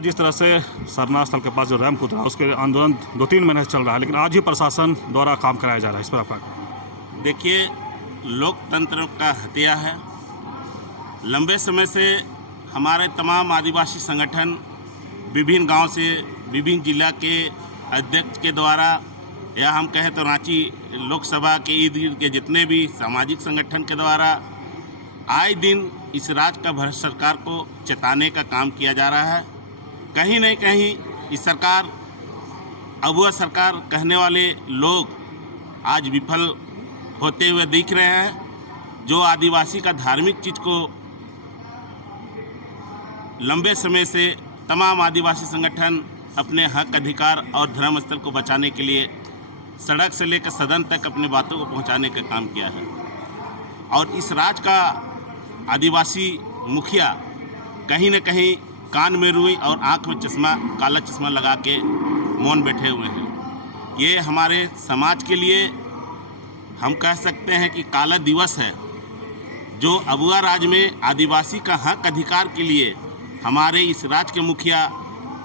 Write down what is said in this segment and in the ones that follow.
जिस तरह से सरना स्थल के पास जो रैंप उतरा उसके आंदोलन 2-3 महीने से चल रहा है, लेकिन आज ही प्रशासन द्वारा काम कराया जा रहा है, इस पर आपका? देखिए, लोकतंत्र का हत्या है। लंबे समय से हमारे तमाम आदिवासी संगठन विभिन्न गांव से, विभिन्न जिला के अध्यक्ष के द्वारा, या हम कहें तो रांची लोकसभा के इर्द गिर्द के जितने भी सामाजिक संगठन के द्वारा आए दिन इस राज्य का भ्रष्ट सरकार को चेताने का काम किया जा रहा है। कहीं न कहीं इस सरकार, अगुआ सरकार कहने वाले लोग आज विफल होते हुए दिख रहे हैं। जो आदिवासी का धार्मिक चीज़ को लंबे समय से तमाम आदिवासी संगठन अपने हक, अधिकार और धर्म स्थल को बचाने के लिए सड़क से लेकर सदन तक अपनी बातों को पहुंचाने का काम किया है। और इस राज्य का आदिवासी मुखिया कहीं न कहीं कान में रुई और आंख में चश्मा, काला चश्मा लगा के मौन बैठे हुए हैं। ये हमारे समाज के लिए हम कह सकते हैं कि काला दिवस है। जो अगुआ राज में आदिवासी का हक, अधिकार के लिए हमारे इस राज्य के मुखिया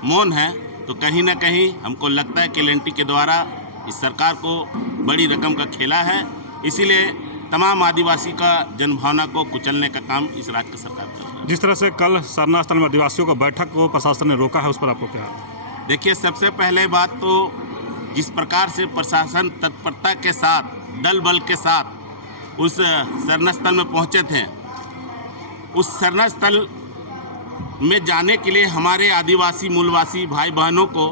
मौन है, तो कहीं ना कहीं हमको लगता है कि एल&टी के द्वारा इस सरकार को बड़ी रकम का खेला है। इसीलिए तमाम आदिवासी का जनभावना को कुचलने का काम इस राज्य की सरकार कर रही है। जिस तरह से कल सरना स्थल में आदिवासियों को बैठक को प्रशासन ने रोका है, उस पर आपको क्या? देखिए, सबसे पहले बात तो जिस प्रकार से प्रशासन तत्परता के साथ, दल बल के साथ उस सरना स्थल में पहुंचे थे, उस सरना स्थल में जाने के लिए हमारे आदिवासी मूलवासी भाई बहनों को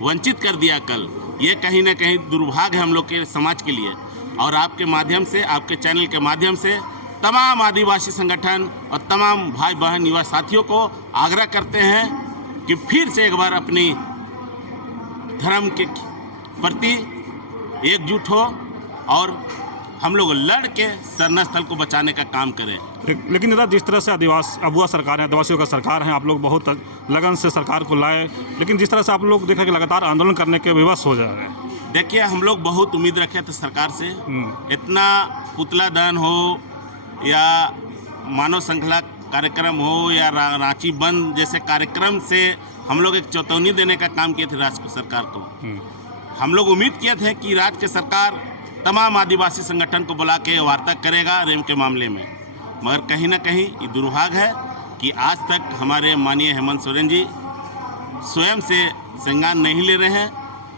वंचित कर दिया कल। ये कहीं ना कहीं दुर्भाग्य है हम लोग के समाज के लिए। और आपके माध्यम से, आपके चैनल के माध्यम से तमाम आदिवासी संगठन और तमाम भाई बहन, युवा साथियों को आग्रह करते हैं कि फिर से एक बार अपनी धर्म के प्रति एकजुट हो और हम लोग लड़ के सरना स्थल को बचाने का काम करें। लेकिन दादा, जिस तरह से अगुआ सरकार है, आदिवासियों का सरकार है, आप लोग बहुत लगन से सरकार को लाए, लेकिन जिस तरह से आप लोग देखा कि लगातार आंदोलन करने के विवश हो जा रहे हैं। देखिए, हम लोग बहुत उम्मीद रखे थे सरकार से। इतना पुतला दहन हो या मानव श्रृंखला कार्यक्रम हो या रांची बंद जैसे कार्यक्रम से हम लोग एक चेतावनी देने का काम किए थे राज्य सरकार को। हम लोग उम्मीद किए थे कि राज्य की सरकार तमाम आदिवासी संगठन को बुला के वार्ता करेगा रेम के मामले में, मगर कहीं ना कहीं ये दुर्भाग्य है कि आज तक हमारे माननीय हेमंत सोरेन जी स्वयं से संज्ञान नहीं ले रहे हैं।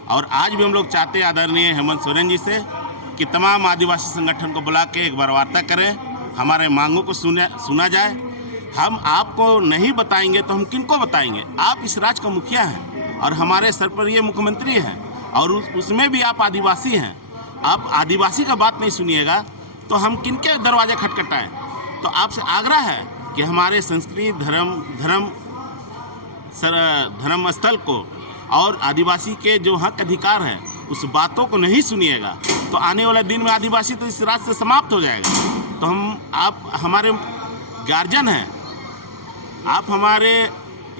और आज भी हम लोग चाहते हैं आदरणीय हेमंत सोरेन जी से कि तमाम आदिवासी संगठन को बुला के एक बार वार्ता करें, हमारे मांगों को सुना जाए। हम आपको नहीं बताएंगे तो हम किनको बताएंगे? आप इस राज्य का मुखिया हैं और हमारे सर पर ये मुख्यमंत्री हैं, और उसमें भी आप आदिवासी हैं। आप आदिवासी का बात नहीं सुनिएगा तो हम किनके दरवाजे खटखटाएं? तो आपसे आग्रह है कि हमारे संस्कृति, धर्म स्थल को और आदिवासी के जो हक, अधिकार है, उस बातों को नहीं सुनिएगा तो आने वाले दिन में आदिवासी तो इस राज्य से समाप्त हो जाएगा। तो आप हमारे गार्जियन हैं, आप हमारे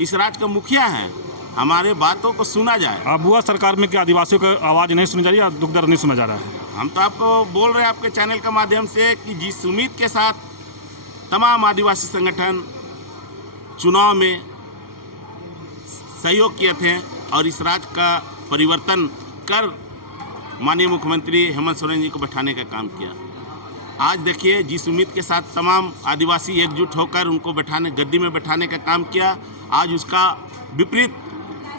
इस राज्य का मुखिया हैं, हमारे बातों को सुना जाए। अगुआ सरकार में क्या आदिवासियों की आवाज़ नहीं सुनी जा रही या दुख दर्द नहीं सुना जा रहा है? हम तो आपको बोल रहे हैं आपके चैनल के माध्यम से कि जिस उम्मीद के साथ तमाम आदिवासी संगठन चुनाव में सहयोग किए थे और इस राज्य का परिवर्तन कर माननीय मुख्यमंत्री हेमंत सोरेन जी को बैठाने का काम किया, आज देखिए जिस उम्मीद के साथ तमाम आदिवासी एकजुट होकर उनको गद्दी में बैठाने का काम किया, आज उसका विपरीत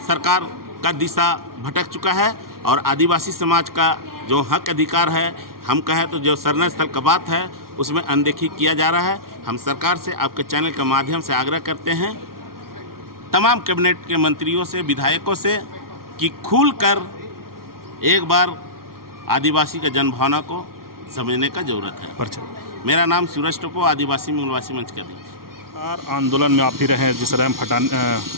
सरकार का दिशा भटक चुका है। और आदिवासी समाज का जो हक, अधिकार है, हम कहें तो जो सरना स्थल का बात है, उसमें अनदेखी किया जा रहा है। हम सरकार से, आपके चैनल के माध्यम से आग्रह करते हैं तमाम कैबिनेट के मंत्रियों से, विधायकों से कि खुलकर एक बार आदिवासी के जनभावना को समझने का जरूरत है। मेरा नाम सूरज टोपो, आदिवासी मूलवासी मंच का अध्यक्ष। आंदोलन में आप भी रहे जिस रैंप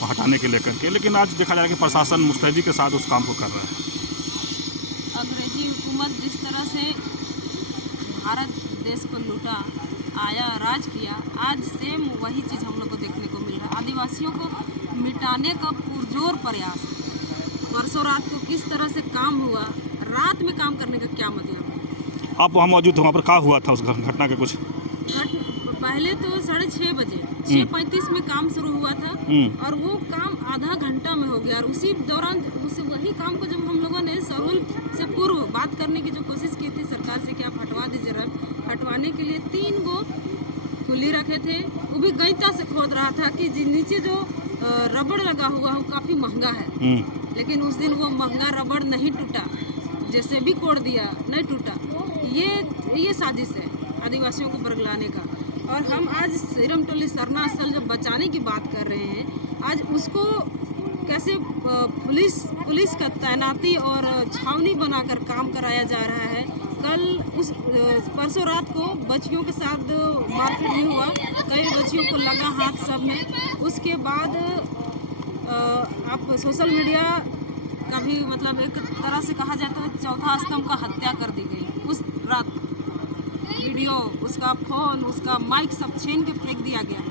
हटाने के लेकर के, लेकिन आज देखा जा रहा है कि प्रशासन मुस्तैदी के साथ उस काम को कर रहा है। अंग्रेजी हुकूमत जिस तरह से भारत देश को लूटा, आया, राज किया, आज सेम वही चीज़ हम लोग को देखने को मिल रहा है। आदिवासियों को मिटाने का पुरजोर प्रयास। परसों रात को किस तरह से काम हुआ, रात में काम करने का क्या मतलब है? आप वहाँ मौजूद थे, वहाँ पर क्या हुआ था उस घटना के कुछ? पहले तो 6:30 बजे 6:35 में काम शुरू हुआ था और वो काम आधा घंटा में हो गया। और उसी दौरान वही काम को जब हम लोगों ने सरूल से पूर्व बात करने की जो कोशिश की थी सरकार से कि आप हटवा दीजिए रैंप, हटवाने के लिए 3 गो कुली रखे थे, वो भी गैंता से खोद रहा था कि नीचे जो रबड़ लगा हुआ वो काफ़ी महंगा है। लेकिन उस दिन वो महंगा रबड़ नहीं टूटा, जैसे भी कोड़ दिया नहीं टूटा। ये साजिश है आदिवासियों को बरगलाने का। और हम आज सिरमटोली सरना स्थल जब बचाने की बात कर रहे हैं, आज उसको कैसे पुलिस का तैनाती और छावनी बनाकर काम कराया जा रहा है। कल परसों रात को बच्चियों के साथ मारपीट भी हुआ, कई बच्चियों को लगा हाथ सब में। उसके बाद आप सोशल मीडिया का भी मतलब एक तरह से कहा जाता है चौथा स्तंभ का हत्या कर दी गई उस रात। वीडियो, उसका फ़ोन, उसका माइक सब छीन के फेंक दिया गया।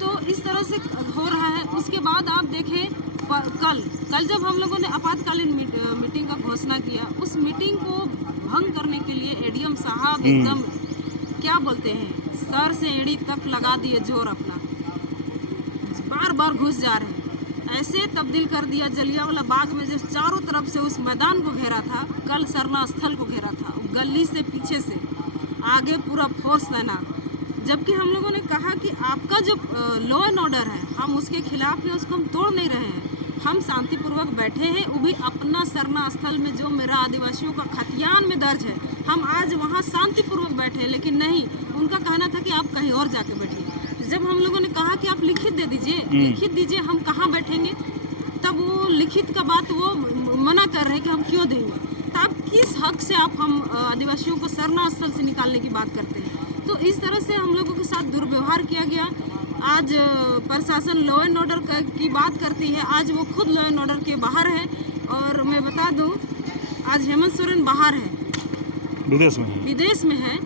तो इस तरह से हो रहा है। उसके बाद आप देखें कल जब हम लोगों ने आपातकालीन मीटिंग का घोषणा किया, उस मीटिंग को भंग करने के लिए एडीएम साहब एकदम क्या बोलते हैं, सर से एड़ी तक लगा दिए जोर अपना, बार बार घुस जा रहे हैं। ऐसे तब्दील कर दिया जलियांवाला बाग में जो चारों तरफ से उस मैदान को घेरा था, कल सरना स्थल को घेरा था, गली से पीछे से आगे पूरा फोर्स तैनात। जबकि हम लोगों ने कहा कि आपका जो लॉ एंड ऑर्डर है हम उसके खिलाफ है, उसको हम तोड़ नहीं रहे हैं। हम शांतिपूर्वक बैठे हैं, वो भी अपना सरना स्थल में जो मेरा आदिवासियों का खतियान में दर्ज है, हम आज वहाँ शांतिपूर्वक बैठे हैं। लेकिन नहीं, उनका कहना था कि आप कहीं और जाके बैठिए। जब हम लोगों ने कहा कि आप लिखित दे दीजिए, लिखित दीजिए, हम कहाँ बैठेंगे, तब वो लिखित का बात वो मना कर रहे हैं कि हम क्यों देंगे। तो आप किस हक से आप हम आदिवासियों को सरना स्थल से निकालने की बात करते हैं। तो इस तरह से हम लोगों के साथ दुर्व्यवहार किया गया। आज प्रशासन लॉ एंड ऑर्डर की बात करती है, आज वो खुद लॉ एंड ऑर्डर के बाहर है। और मैं बता दूं, आज हेमंत सोरेन बाहर है, विदेश में है।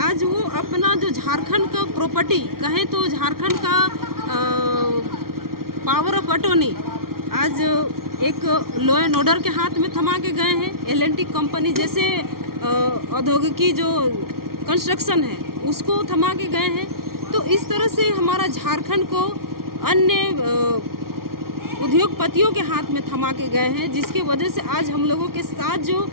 आज वो अपना जो झारखंड का प्रॉपर्टी कहें तो झारखंड का पावर ऑफ अटॉर्नी आज एक लॉ एंड ऑर्डर के हाथ में थमा के गए हैं। L&T कंपनी जैसे औद्योगिकी जो कंस्ट्रक्शन है उसको थमा के गए हैं। तो इस तरह से हमारा झारखंड को अन्य उद्योगपतियों के हाथ में थमा के गए हैं, जिसके वजह से आज हम लोगों के साथ जो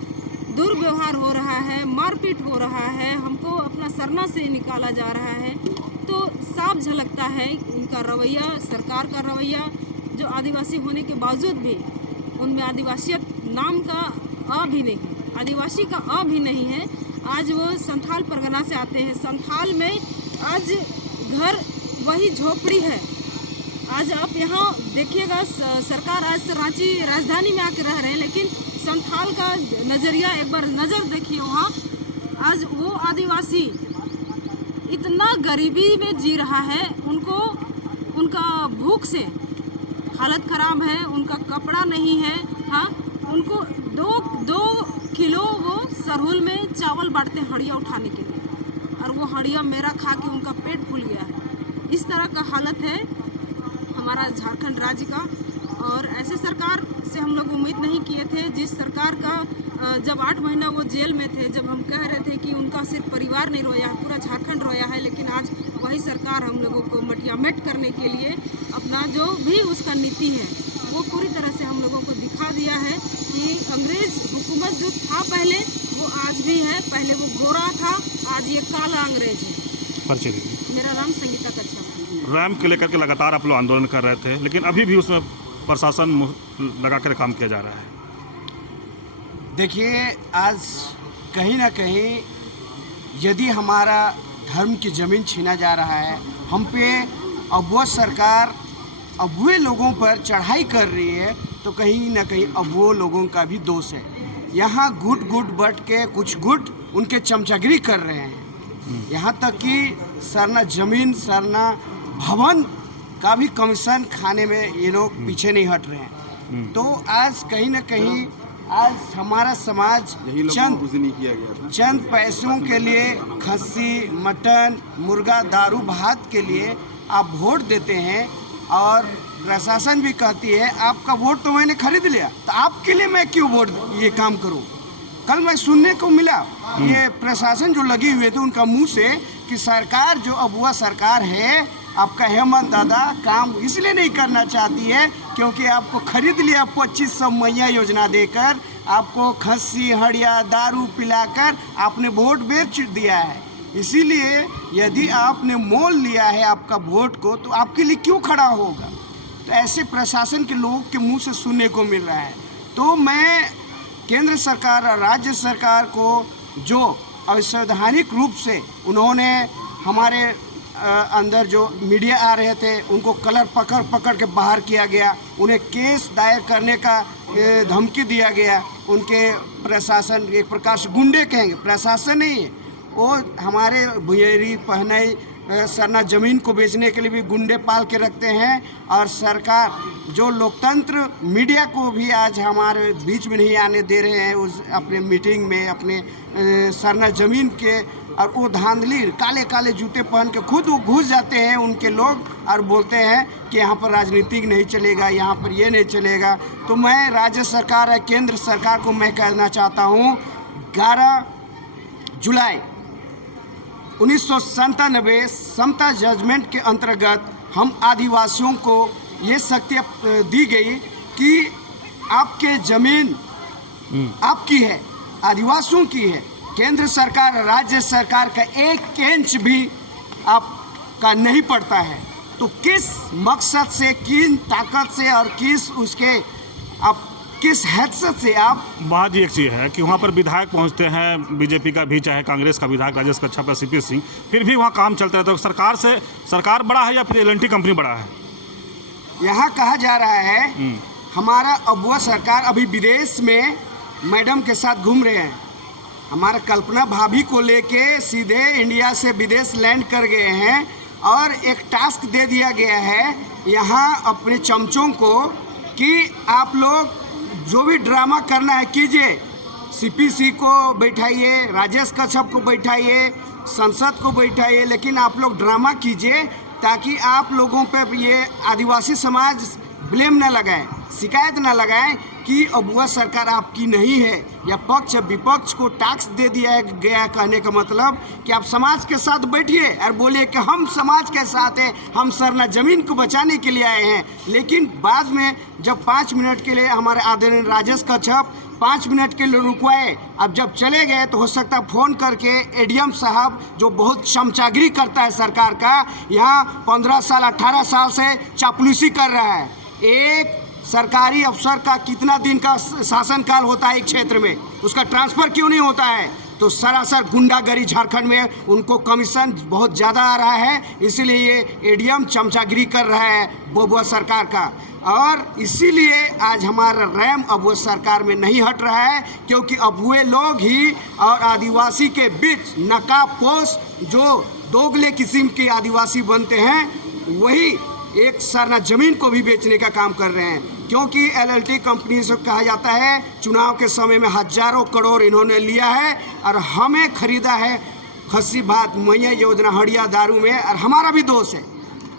दुर्व्यवहार हो रहा है, मारपीट हो रहा है, हमको अपना सरना से निकाला जा रहा है। तो साफ झलकता है उनका रवैया, सरकार का रवैया, जो आदिवासी होने के बावजूद भी उनमें आदिवासियत नाम का अ भी नहीं है, आदिवासी का अ भी नहीं है। आज वो संथाल परगना से आते हैं। संथाल में आज घर वही झोपड़ी है। आज आप यहाँ देखिएगा, सरकार आज रांची राजधानी में आके रह रहे हैं, लेकिन संथाल का नज़रिया एक बार नज़र देखिए वहाँ। आज वो आदिवासी इतना गरीबी में जी रहा है, उनका भूख से हालत ख़राब है, उनका कपड़ा नहीं है। हाँ, उनको दो किलो वो सरहुल में चावल बांटते हैं हड़िया उठाने के लिए, और वो हड़िया मेरा खा के उनका पेट फूल गया है। इस तरह का हालत है हमारा झारखंड राज्य का। और ऐसे सरकार से हम लोग उम्मीद नहीं किए थे, जिस सरकार का जब 8 महीना वो जेल में थे, जब हम कह रहे थे कि उनका सिर्फ परिवार नहीं रोया, पूरा झारखंड रोया है, लेकिन आज वही सरकार हम लोगों को मटियामेट करने के लिए अपना जो भी उसका नीति है वो पूरी तरह से हम लोगों को दिखा दिया है कि अंग्रेज हुकूमत जो था पहले वो आज भी है। पहले वो गोरा था, आज ये काला अंग्रेज है। मेरा नाम संगीता कच्छप। रैंप को लेकर के लगातार आप लोग आंदोलन कर रहे थे, लेकिन अभी भी उसमें प्रशासन लगा कर काम किया जा रहा है। देखिए, आज कहीं ना कहीं यदि हमारा धर्म की ज़मीन छीना जा रहा है, हम पे अब वो सरकार अब वे लोगों पर चढ़ाई कर रही है, तो कहीं ना कहीं अब वो लोगों का भी दोष है। यहाँ गुट बट के कुछ गुट उनके चमचागिरी कर रहे हैं। यहाँ तक कि सरना ज़मीन, सरना भवन का भी कमीशन खाने में ये लोग पीछे नहीं हट रहे हैं। तो आज कहीं ना कहीं आज हमारा समाज चंद पैसों के लिए खस्सी, मटन, मुर्गा, दारू, भात के लिए आप वोट देते हैं, और प्रशासन भी कहती है आपका वोट तो मैंने खरीद लिया, तो आपके लिए मैं क्यों वोट ये काम करूं। कल मैं सुनने को मिला ये प्रशासन जो लगी हुए थे उनका मुंह से कि सरकार जो अबुआ सरकार है आपका हेमंत दादा काम इसलिए नहीं करना चाहती है क्योंकि आपको खरीद लिया 2500 मैया योजना देकर, आपको खस्सी हड़िया दारू पिलाकर आपने वोट बेच दिया है। इसीलिए यदि आपने मोल लिया है आपका वोट को तो आपके लिए क्यों खड़ा होगा। तो ऐसे प्रशासन के लोगों के मुंह से सुनने को मिल रहा है। तो मैं केंद्र सरकार और राज्य सरकार को जो अवैधानिक रूप से उन्होंने हमारे अंदर जो मीडिया आ रहे थे उनको कलर पकड़ के बाहर किया गया, उन्हें केस दायर करने का धमकी दिया गया। उनके प्रशासन एक प्रकार से गुंडे कहेंगे, प्रशासन नहीं है वो, हमारे भुयेरी पहनाई सरना ज़मीन को बेचने के लिए भी गुंडे पाल के रखते हैं। और सरकार जो लोकतंत्र मीडिया को भी आज हमारे बीच में नहीं आने दे रहे हैं उस अपने मीटिंग में अपने सरना ज़मीन के, और वो धांधली काले काले जूते पहन के खुद वो घुस जाते हैं उनके लोग और बोलते हैं कि यहाँ पर राजनीतिक नहीं चलेगा, यहाँ पर ये नहीं चलेगा। तो मैं राज्य सरकार है केंद्र सरकार को मैं कहना चाहता हूँ 11 जुलाई 1997 समता जजमेंट के अंतर्गत हम आदिवासियों को ये शक्ति दी गई कि आपके ज़मीन आपकी है, आदिवासियों की है। केंद्र सरकार राज्य सरकार का एक इंच भी आपका नहीं पड़ता है। तो किस मकसद से, किन ताकत से और किस उसके आप किस हैसियत से आप। बात एक चीज़ है कि वहाँ पर विधायक पहुँचते हैं बीजेपी का भी चाहे कांग्रेस का विधायक राजेश कच्छप या सीपी सिंह, फिर भी वहाँ काम चलता रहता है। तो सरकार बड़ा है या फिर एल&टी कंपनी बड़ा है? यहाँ कहा जा रहा है हमारा अबुआ सरकार अभी विदेश में मैडम के साथ घूम रहे हैं। हमारा कल्पना भाभी को लेके सीधे इंडिया से विदेश लैंड कर गए हैं और एक टास्क दे दिया गया है यहाँ अपने चमचों को कि आप लोग जो भी ड्रामा करना है कीजिए। सीपीसी को बैठाइए, राजेश कच्छप को बैठाइए, संसद को बैठाइए, लेकिन आप लोग ड्रामा कीजिए ताकि आप लोगों पे ये आदिवासी समाज ब्लेम न लगाए, शिकायत न लगाए कि अबुआ सरकार आपकी नहीं है या पक्ष विपक्ष को टैक्स दे दिया गया। कहने का मतलब कि आप समाज के साथ बैठिए और बोलिए कि हम समाज के साथ हैं, हम सरना ज़मीन को बचाने के लिए आए हैं। लेकिन बाद में जब 5 मिनट के लिए हमारे आदरणीय राजेश कच्छप 5 मिनट के लिए रुकवाए, अब जब चले गए तो हो सकता है फ़ोन करके एडीएम साहब जो बहुत चमचागिरी करता है सरकार का, यहाँ 15 साल 18 साल से चापलूसी कर रहा है। एक सरकारी अफसर का कितना दिन का शासनकाल होता है एक क्षेत्र में, उसका ट्रांसफ़र क्यों नहीं होता है? तो सरासर गुंडागरी झारखंड में उनको कमीशन बहुत ज़्यादा आ रहा है, इसीलिए ये एडीएम चमचागिरी कर रहा है अबुआ सरकार का। और इसीलिए आज हमारा रैम अबुआ सरकार में नहीं हट रहा है क्योंकि अबुए लोग ही और आदिवासी के बीच नकाबपोश जो दोगले किस्म के आदिवासी बनते हैं वही एक सरना ज़मीन को भी बेचने का काम कर रहे हैं। क्योंकि एल&टी कंपनी से कहा जाता है चुनाव के समय में हजारों करोड़ इन्होंने लिया है और हमें खरीदा है खस्सी भात मैया योजना हड़िया दारू में, और हमारा भी दोष है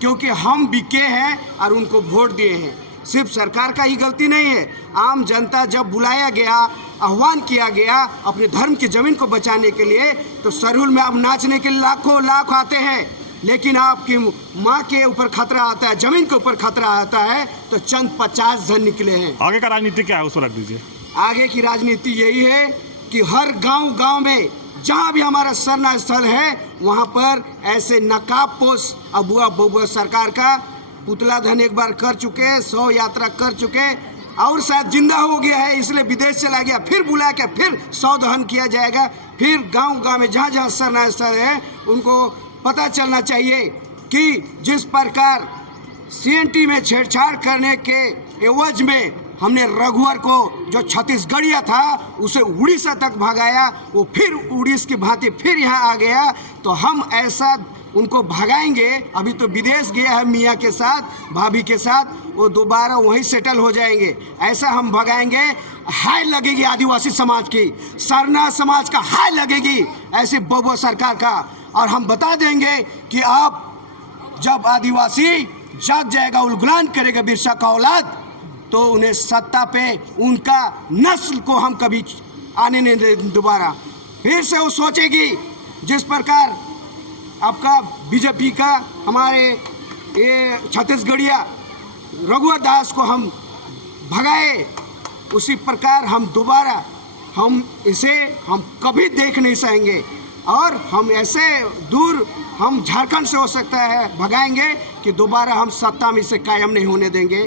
क्योंकि हम बिके हैं और उनको वोट दिए हैं। सिर्फ सरकार का ही गलती नहीं है, आम जनता जब बुलाया गया, आह्वान किया गया अपने धर्म की ज़मीन को बचाने के लिए, तो सरहुल में अब नाचने के लाखों लाख आते हैं, लेकिन आपकी माँ के ऊपर खतरा आता है, ज़मीन के ऊपर खतरा आता है तो चंद 50 जन निकले हैं। आगे का राजनीति क्या है उसको रख दीजिए। आगे की राजनीति यही है कि हर गांव में जहां भी हमारा सरना स्थल है वहां पर ऐसे नकाबपोश अबुआ बबुआ सरकार का पुतला दहन एक बार कर चुके, 100 यात्रा कर चुके और शायद जिंदा हो गया है इसलिए विदेश चला गया, फिर बुला के फिर 100 दहन किया जाएगा। फिर गांव में जहां सरना स्थल है उनको पता चलना चाहिए कि जिस प्रकार सीएनटी में छेड़छाड़ करने के एवज में हमने रघुवर को जो छत्तीसगढ़िया था उसे उड़ीसा तक भगाया, वो फिर उड़ीस की भांति फिर यहाँ आ गया, तो हम ऐसा उनको भगाएंगे। अभी तो विदेश गया है मियाँ के साथ, भाभी के साथ, वो दोबारा वहीं सेटल हो जाएंगे। ऐसा हम भगाएंगे, हाय लगेगी आदिवासी समाज की, सरना समाज का हाय लगेगी ऐसे बबुआ सरकार का। और हम बता देंगे कि आप जब आदिवासी जाग जाएगा, उलगुलान करेगा बिरसा का औलाद, तो उन्हें सत्ता पे उनका नस्ल को हम कभी आने नहीं दे दोबारा। फिर से वो सोचेगी जिस प्रकार आपका बीजेपी का हमारे ये छत्तीसगढ़िया रघुवर दास को हम भगाए, उसी प्रकार हम दोबारा हम इसे हम कभी देख नहीं सकेंगे। और हम ऐसे दूर हम झारखंड से हो सकता है भगाएंगे कि दोबारा हम सत्ता में इसे कायम नहीं होने देंगे।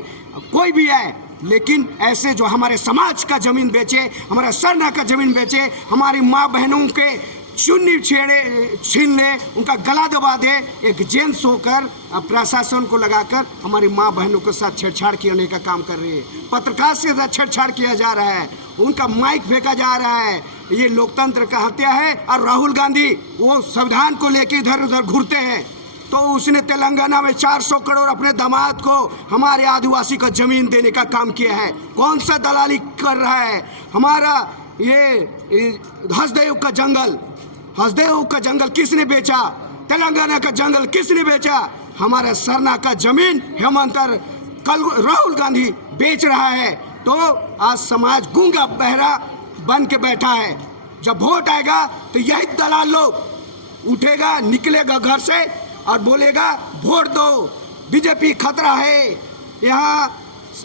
कोई भी आए, लेकिन ऐसे जो हमारे समाज का ज़मीन बेचे, हमारा सरना का ज़मीन बेचे, हमारी माँ बहनों के चुन्नी छीन ले, उनका गला दबा दे, एक जेंट्स होकर प्रशासन को लगाकर हमारी माँ बहनों के साथ छेड़छाड़ करने का काम कर रही है। पत्रकार से साथ छेड़छाड़ किया जा रहा है, उनका माइक फेंका जा रहा है। ये लोकतंत्र का हत्या है। और राहुल गांधी वो संविधान को लेकर इधर उधर घूरते हैं, तो उसने तेलंगाना में 400 करोड़ अपने दामाद को हमारे आदिवासी को जमीन देने का काम किया है। कौन सा दलाली कर रहा है? हमारा ये हसदेव का जंगल किसने बेचा? तेलंगाना का जंगल किसने बेचा? हमारा सरना का जमीन हेमंत और कल राहुल गांधी बेच रहा है। तो आज समाज गूंगा बहरा बन के बैठा है। जब वोट आएगा तो यही दलाल लोग उठेगा, निकलेगा घर से और बोलेगा वोट दो, बीजेपी खतरा है, यहाँ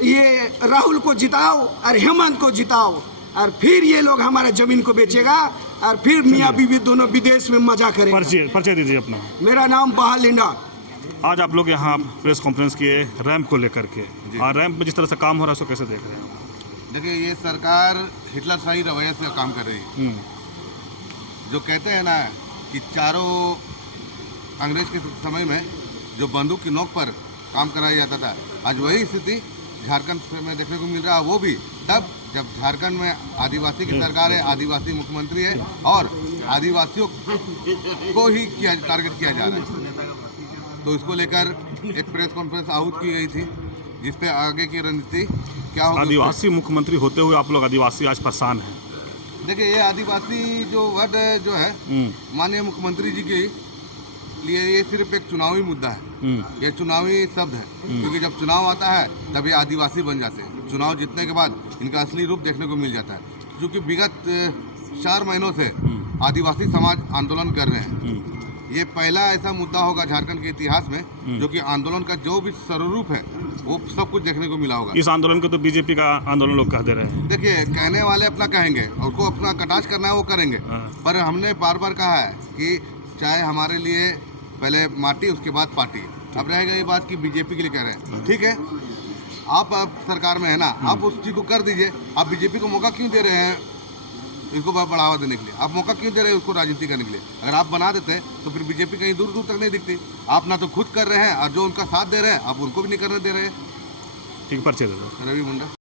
ये राहुल को जिताओ और हेमंत को जिताओ। और फिर ये लोग हमारे ज़मीन को बेचेगा और फिर मियाँ बीवी दोनों विदेश में मजा करेंगे। परिचय दीजिए अपना। मेरा नाम बहाल लिंडा। आज आप लोग यहाँ प्रेस कॉन्फ्रेंस किए रैंप को लेकर के, और रैंप में जिस तरह से काम हो रहा है उसको कैसे देख रहे हैं? देखिए, ये सरकार हिटलरशाही रवैये से काम कर रही है। जो कहते हैं ना कि चारों अंग्रेज के समय में जो बंदूक की नोक पर काम कराया जाता था, आज वही स्थिति झारखंड में देखने को मिल रहा है। वो भी तब जब झारखंड में आदिवासी की सरकार है, आदिवासी मुख्यमंत्री है और आदिवासियों को ही टारगेट किया जा रहा है। तो इसको लेकर एक प्रेस कॉन्फ्रेंस आहूत की गई थी, जिसपे आगे की रणनीति क्या होगी। आदिवासी मुख्यमंत्री होते हुए आप लोग आदिवासी आज परेशान हैं। देखिए, ये आदिवासी जो वर्ड जो है माननीय मुख्यमंत्री जी के लिए ये सिर्फ एक चुनावी मुद्दा है। ये चुनावी शब्द है, क्योंकि जब चुनाव आता है तब ये आदिवासी बन जाते हैं। चुनाव जीतने के बाद इनका असली रूप देखने को मिल जाता है, क्योंकि विगत 4 महीनों से आदिवासी समाज आंदोलन कर रहे हैं। ये पहला ऐसा मुद्दा होगा झारखंड के इतिहास में जो कि आंदोलन का जो भी स्वरूप है वो सब कुछ देखने को मिला होगा। इस आंदोलन को तो बीजेपी का आंदोलन लोग कह दे रहे हैं। देखिए, कहने वाले अपना कहेंगे और उनको अपना कटाक्ष करना है वो करेंगे, पर हमने बार बार कहा है कि चाहे हमारे लिए पहले माटी उसके बाद पार्टी। अब रहेगा ये बात कि बीजेपी के लिए कह रहे हैं, ठीक है, आप सरकार में है ना, आप उस चीज़ को कर दीजिए। आप बीजेपी को मौका क्यों दे रहे हैं इसको बढ़ावा देने के लिए? आप मौका क्यों दे रहे हैं उसको राजनीति करने के लिए? अगर आप बना देते तो फिर बीजेपी कहीं दूर दूर तक नहीं दिखती। आप ना तो खुद कर रहे हैं और जो उनका साथ दे रहे हैं आप उनको भी नहीं करने दे रहे हैं। ठीक, परिचय दे दो। रवि मुंडा।